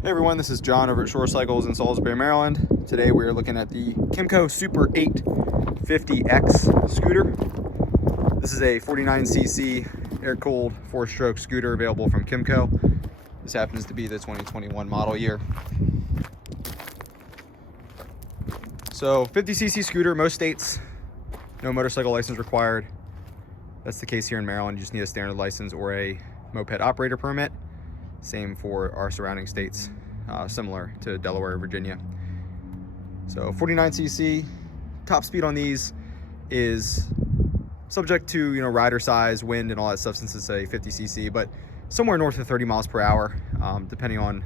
Hey everyone, this is John over at Shore Cycles in Salisbury, Maryland. Today we are looking at the KYMCO Super 850X scooter. This is a 49cc air-cooled 4-stroke scooter available from KYMCO. This happens to be the 2021 model year. So 50cc scooter, most states, no motorcycle license required. That's the case here in Maryland. You just need a standard license or a moped operator permit. Same for our surrounding states, similar to Delaware or Virginia. So 49cc, top speed on these is subject to rider size, wind, and all that stuff since it's a 50cc, but somewhere north of 30 miles per hour, depending on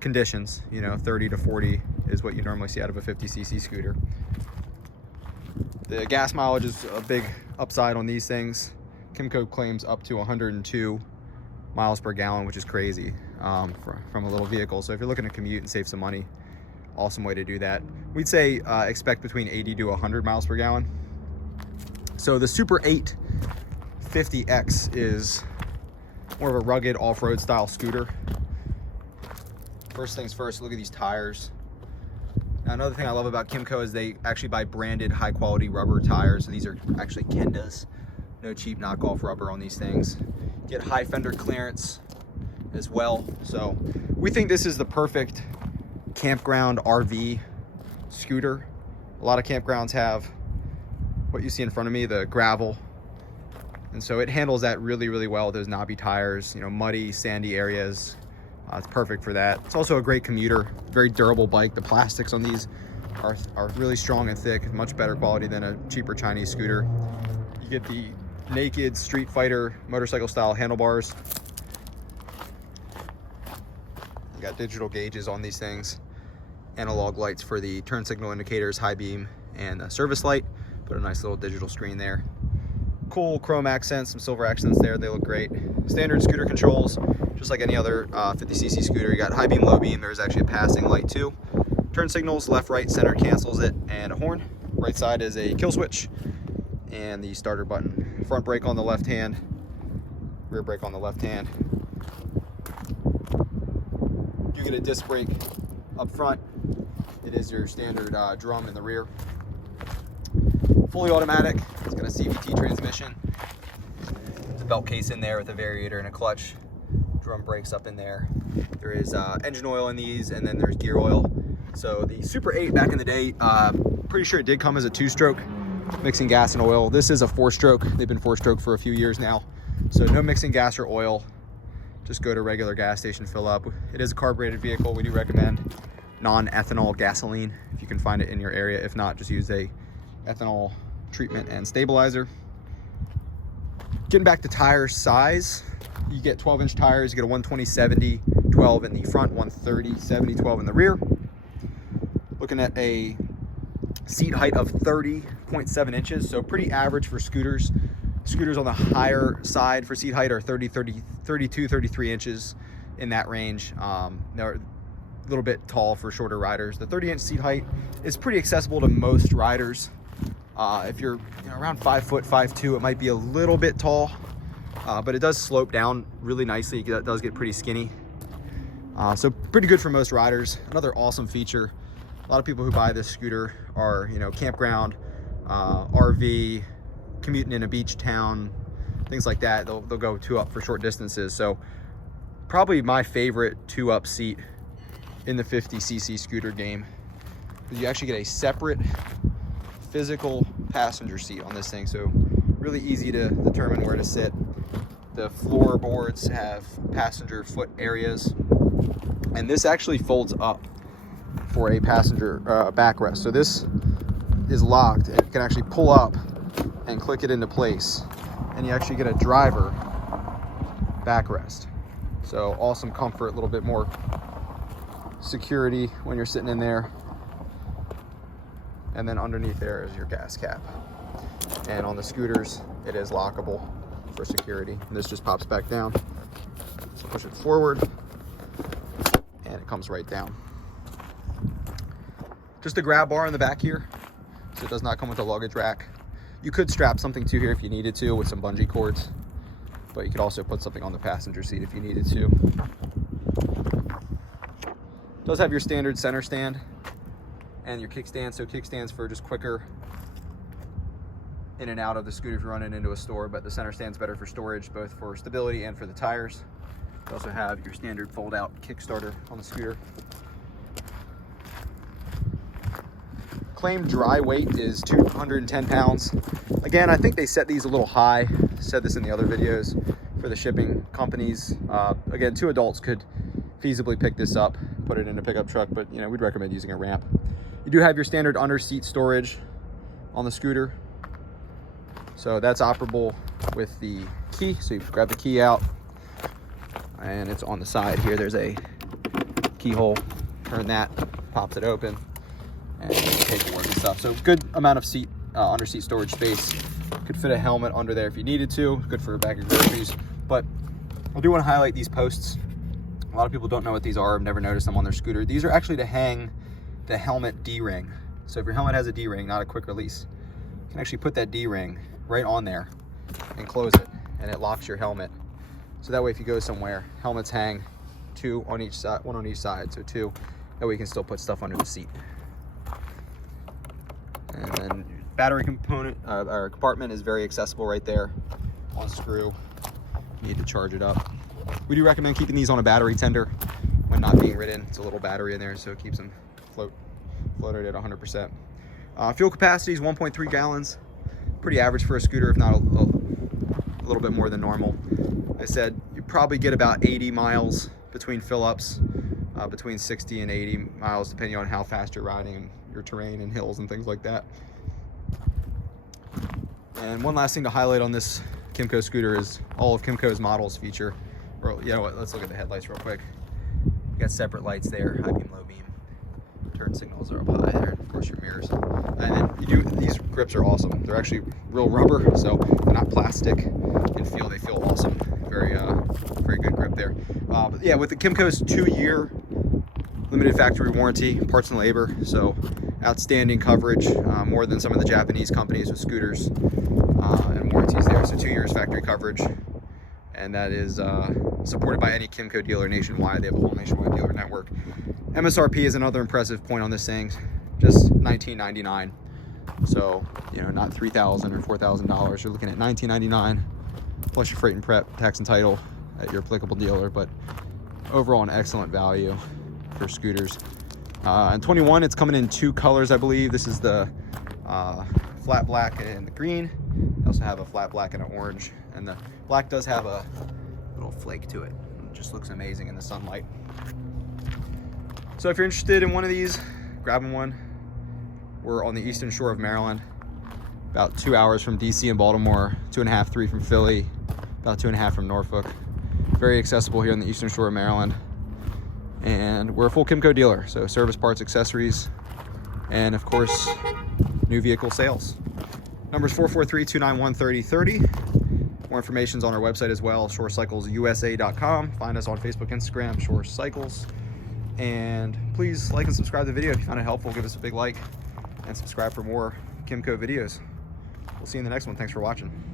conditions. 30 to 40 is what you normally see out of a 50cc scooter. The gas mileage is a big upside on these things. KYMCO claims up to 102 miles per gallon, which is crazy from a little vehicle. So if you're looking to commute and save some money, awesome way to do that. We'd say expect between 80 to 100 miles per gallon. So the Super 850X is more of a rugged off-road style scooter. First things first, look at these tires. Now, another thing I love about KYMCO is they actually buy branded high quality rubber tires. So these are actually Kendas, no cheap knockoff rubber on these things. Get high fender clearance as well. So we think this is the perfect campground RV scooter. A lot of campgrounds have what you see in front of me, the gravel. And so it handles that really, really well. Those knobby tires, muddy, sandy areas. It's perfect for that. It's also a great commuter, very durable bike. The plastics on these are really strong and thick, much better quality than a cheaper Chinese scooter. You get the naked Street Fighter motorcycle style handlebars. You got digital gauges on these things, analog lights for the turn signal indicators, high beam, and a service light. Put a nice little digital screen there. Cool chrome accents, some silver accents there. They look great. Standard scooter controls, just like any other 50cc scooter. You got high beam, low beam. There's actually a passing light too. Turn signals, left, right, center cancels it, and a horn. Right side is a kill switch and the starter button. Front brake on the left hand, rear brake on the left hand. You get a disc brake up front. It is your standard drum in the rear. Fully automatic. It's got a CVT transmission. There's a belt case in there with a variator and a clutch. Drum brakes up in there. There is engine oil in these, and then there's gear oil. So the Super 8 back in the day, pretty sure it did come as a 2-stroke, mixing gas and oil. This is a 4-stroke. They've been 4-stroke for a few years now. So no mixing gas or oil. Just go to a regular gas station, fill up. It is a carbureted vehicle. We do recommend non-ethanol gasoline if you can find it in your area. If not, just use a ethanol treatment and stabilizer. Getting back to tire size, you get 12-inch tires. You get a 120/70 12 in the front, 130/70 12 in the rear. Looking at a seat height of 30.7 inches, so pretty average for scooters. Scooters on the higher side for seat height are 32, 33 inches, in that range. They're a little bit tall for shorter riders. The 30-inch seat height is pretty accessible to most riders. If you're around 5 foot, 5'2", it might be a little bit tall, but it does slope down really nicely. It does get pretty skinny. So pretty good for most riders. Another awesome feature, a lot of people who buy this scooter are, campground, RV, commuting in a beach town, things like that. They'll go 2-up for short distances. So probably my favorite 2-up seat in the 50cc scooter game. You actually get a separate physical passenger seat on this thing, so really easy to determine where to sit. The floorboards have passenger foot areas, and this actually folds up for a passenger backrest. So this is locked, and you can actually pull up and click it into place, and you actually get a driver backrest. So awesome comfort, a little bit more security when you're sitting in there. And then underneath there is your gas cap. And on the scooters, it is lockable for security. And this just pops back down. So push it forward, and it comes right down. Just a grab bar in the back here, so it does not come with a luggage rack. You could strap something to here if you needed to with some bungee cords, but you could also put something on the passenger seat if you needed to. It does have your standard center stand and your kickstand. So kickstands for just quicker in and out of the scooter if you're running into a store, but the center stand's better for storage, both for stability and for the tires. You also have your standard fold-out Kickstarter on the scooter. Claimed dry weight is 210 pounds. Again, I think they set these a little high. I said this in the other videos for the shipping companies. Again, 2 adults could feasibly pick this up, put it in a pickup truck, but we'd recommend using a ramp. You do have your standard under seat storage on the scooter. So that's operable with the key. So you grab the key out and it's on the side here. There's a keyhole. Turn that, pops it open, and paperwork and stuff. So good amount of seat, under seat storage space. Could fit a helmet under there if you needed to. Good for a bag of groceries. But I do want to highlight these posts. A lot of people don't know what these are. I've never noticed them on their scooter. These are actually to hang the helmet D-ring. So if your helmet has a D-ring, not a quick release, you can actually put that D-ring right on there and close it, and it locks your helmet. So that way if you go somewhere, helmets hang 2 on each side, 1 on each side, so 2. That way you can still put stuff under the seat. And then battery component, our compartment is very accessible right there on screw. You need to charge it up. We do recommend keeping these on a battery tender when not being ridden. It's a little battery in there, so it keeps them floated at 100%. Fuel capacity is 1.3 gallons. Pretty average for a scooter, if not a little bit more than normal. I said you probably get about 80 miles between fill-ups, between 60 and 80 miles, depending on how fast you're riding and your terrain and hills and things like that. And one last thing to highlight on this KYMCO scooter is all of KYMCO's models feature, or you know what, let's look at the headlights real quick. You got separate lights there, high beam, low beam. Turn signals are up high there, of course your mirrors. And then these grips are awesome. They're actually real rubber, so they're not plastic. They feel awesome. Very good grip there. But yeah, with the KYMCO's 2-year limited factory warranty, parts and labor, so outstanding coverage, more than some of the Japanese companies with scooters, and warranties there. So 2 years factory coverage, and that is supported by any KYMCO dealer nationwide. They have a whole nationwide dealer network. MSRP is another impressive point on this thing, just $19.99. So, not $3,000 or $4,000. You're looking at $19.99 plus your freight and prep, tax and title at your applicable dealer. But overall, an excellent value for scooters. And 21, it's coming in 2 colors, I believe. This is the flat black and the green. They also have a flat black and an orange. And the black does have a little flake to it. It just looks amazing in the sunlight. So if you're interested in one of these, grabbing one. We're on the eastern shore of Maryland, about 2 hours from DC and Baltimore, 2.5, 3 from Philly, about 2.5 from Norfolk. Very accessible here on the eastern shore of Maryland. And we're a full KYMCO dealer, so service, parts, accessories, and of course, new vehicle sales. Number is 443-291-3030. More information's on our website as well, shorecyclesusa.com. Find us on Facebook, Instagram, Shore Cycles. And please like and subscribe to the video if you found it helpful. Give us a big like and subscribe for more KYMCO videos. We'll see you in the next one. Thanks for watching.